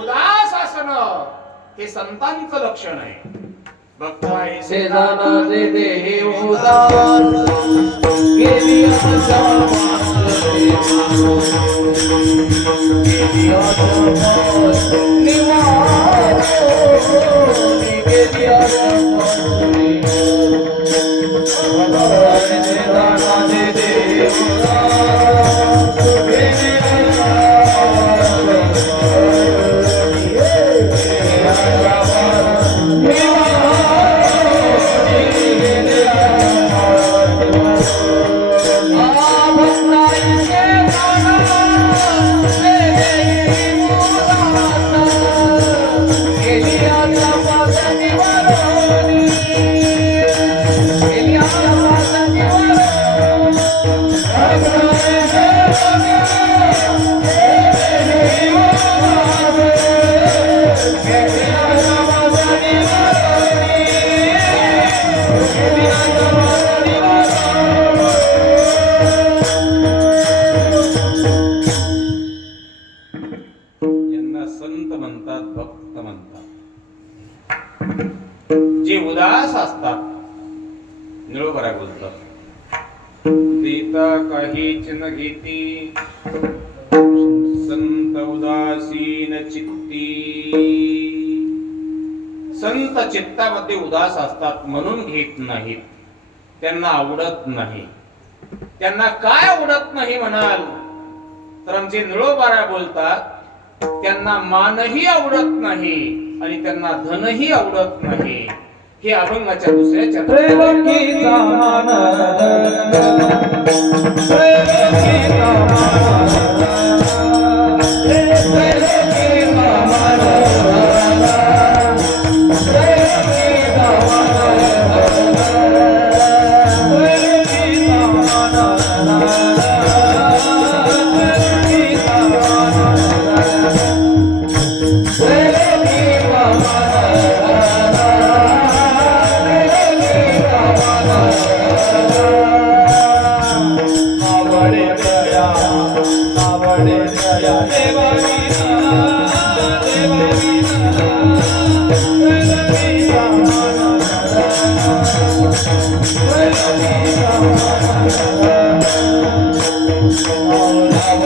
उदास असणं हे संतांचं लक्षण आहे. बघताय शेजानाचे देही उदास गेली आशा गेली आशा मासरे. गेली आशा Amen. जे उदास असतात निळोबरा बोलतात देता काहीच न घेती संत उदासीन चित्ती. संत चित्तामध्ये उदास असतात म्हणून घेत नाहीत. त्यांना आवडत नाही. त्यांना काय आवडत नाही म्हणाल? तर आमचे निळोबारा बोलतात त्यांना मानही आवडत नाही. आणि त्यांना धनही आवडत नाही. हे अभंगाच्या दुसऱ्या चरणात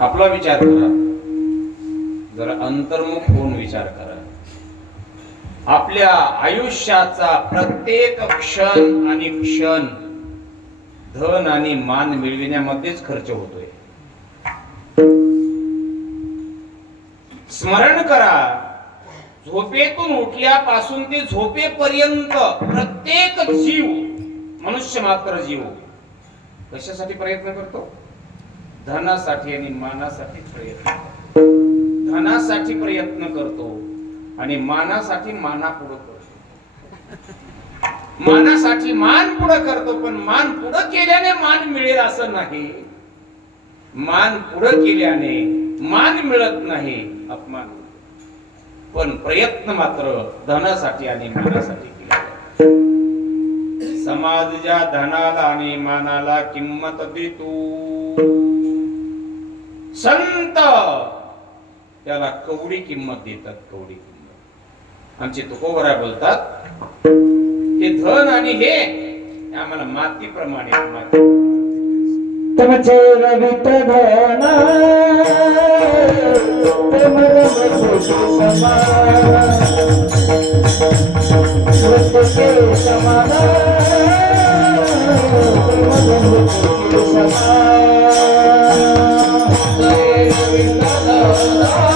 आपला विचार करा. जरा अंतर्मुख होऊन विचार करा. आपल्या आयुष्याचा प्रत्येक क्षण आणि क्षण धन आणि मान मिळविण्यामध्येच खर्च होतोय. स्मरण करा. झोपेतून उठल्यापासून ते झोपेपर्यंत प्रत्येक जीव मनुष्य मात्र जीव. कशासाठी प्रयत्न करतो? धनासाठी आणि मानासाठी प्रयत्न धनासाठी प्रयत्न करतो आणि मानासाठी माना पुढं करतो. मानासाठी मान पुढं करतो पण मान पुढं केल्याने मान मिळेल असं नाही. मान पुढं केल्याने मान मिळत नाही अपमान पण प्रयत्न मात्र धनासाठी आणि मानासाठी केला समाज ज्या धनाला आणि मानाला किंमत देतो संत. त्याला कवडी किंमत देतात कवडी किंमत. आमचे तुकोबरा बोलतात हे धन आणि हे आम्हाला मातीप्रमाणे तुमचे रवित धन समान. रवित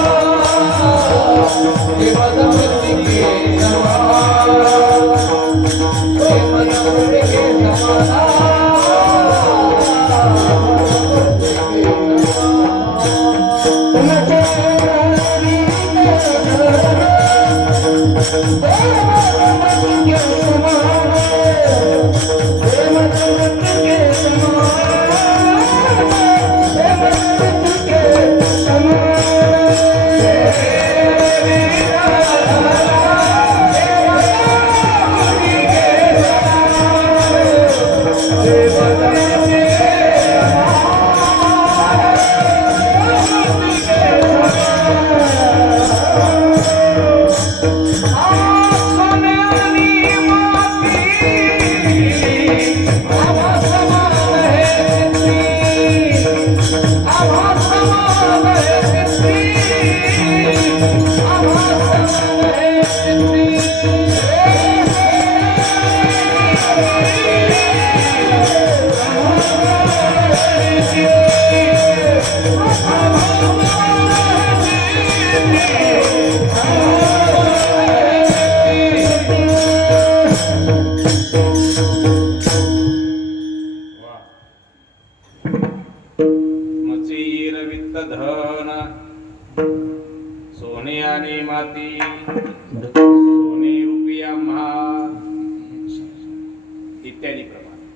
इत्यादी प्रमाणे.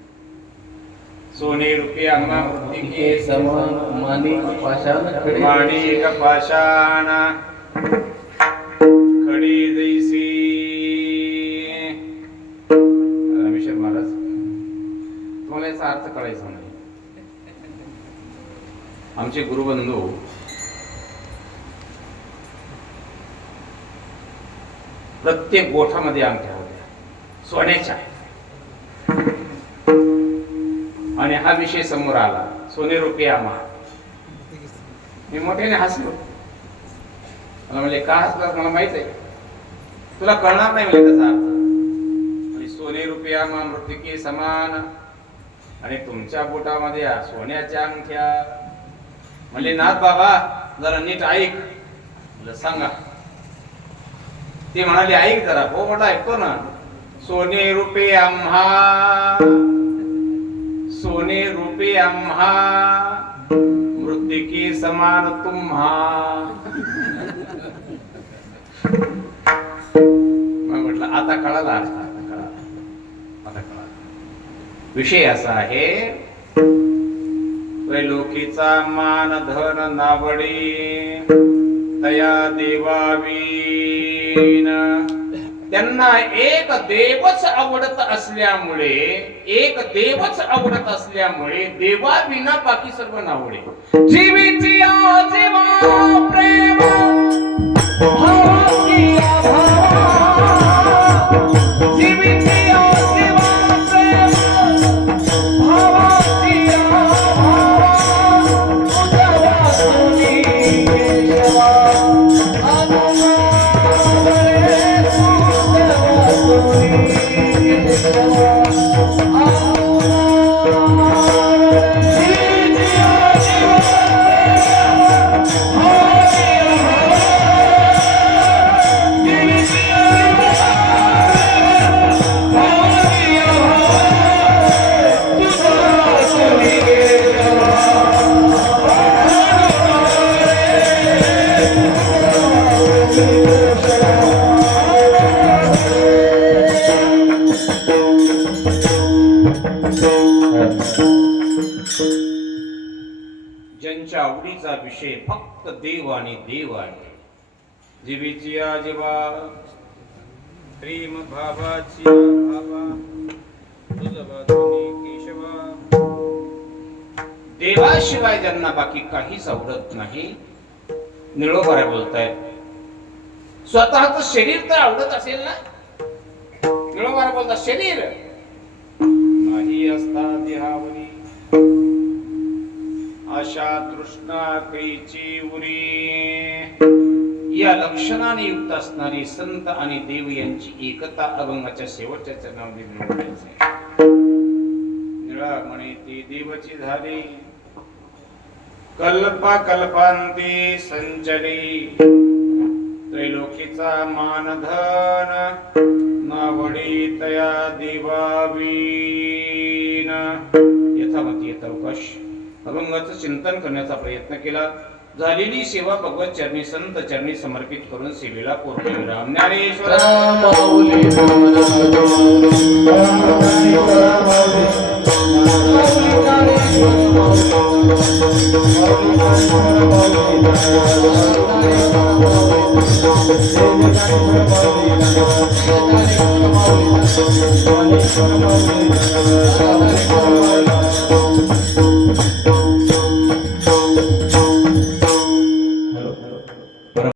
सोने रुपी आम्हा मृत्तिके समान पाषाण खडे. माणिक पाषाण? खडी जैसी. रामेश्वर महाराज तुम्हाला याचा अर्थ कळायचा नाही. आमचे गुरुबंधू प्रत्येक गोठामध्ये अंगठ्या होत्या. सोन्याच्या. आणि हा विषय समोर आला. सोने रुपये आम्हा. मी मोठ्याने हसलो. मला म्हणजे का हसलास? मला माहीत आहे. तुला कळणार नाही म्हणजे त्याचा अर्थ. आणि सोने रुपया मृतिके समान. आणि तुमच्या बोटामध्ये सोन्याच्या अंगठ्या. म्हणले नाथ बाबा जरा नीट ऐक. सांगा. ते म्हणाले ऐक जरा हो मोठा ऐकतो ना. सोने रुपये आम्हा. आम्हा मृत्तिके समान तुम्हा. म्हटलं आता कळाला अर्थ, आता कळाला. आता कळाला. विषय असा आहे वैलोकीचा मान धन नावडी तया देवावीन त्यांना एक देवच आवडत असल्यामुळे एक देवच आवडत असल्यामुळे देवाविना बाकी सर्व नावडे. जीवीची आजीवा विषय फक्त देव आणि देव आहे. जीवीची आजीवा प्रेम भावाची भावा देवाशिवाय त्यांना बाकी काहीच आवडत नाही. निळोबऱ्या बोलतायत स्वतःच शरीर तर आवडत असेल ना? निळोबऱ्या बोलतात शरीर? नाही असता देहावरी. अशा तृष्णा कैची उरी. या लक्षणाने युक्त असणारी संत आणि देव यांची एकता अभंगाच्या शेवटच्या चरणामध्ये मिळवायचे निळा म्हणे ती देवची झाली. कल्पा कल्पांती संचली. त्रैलोकीचा मानधन नावडी तया देवावीन. यथामती यथावकाश. अभंगाचं चिंतन करण्याचा प्रयत्न केला. झालेली सेवा भगवत चरणी संत चरणी समर्पित करून सेवेला पूर्ण विराम ज्ञानेश्वर.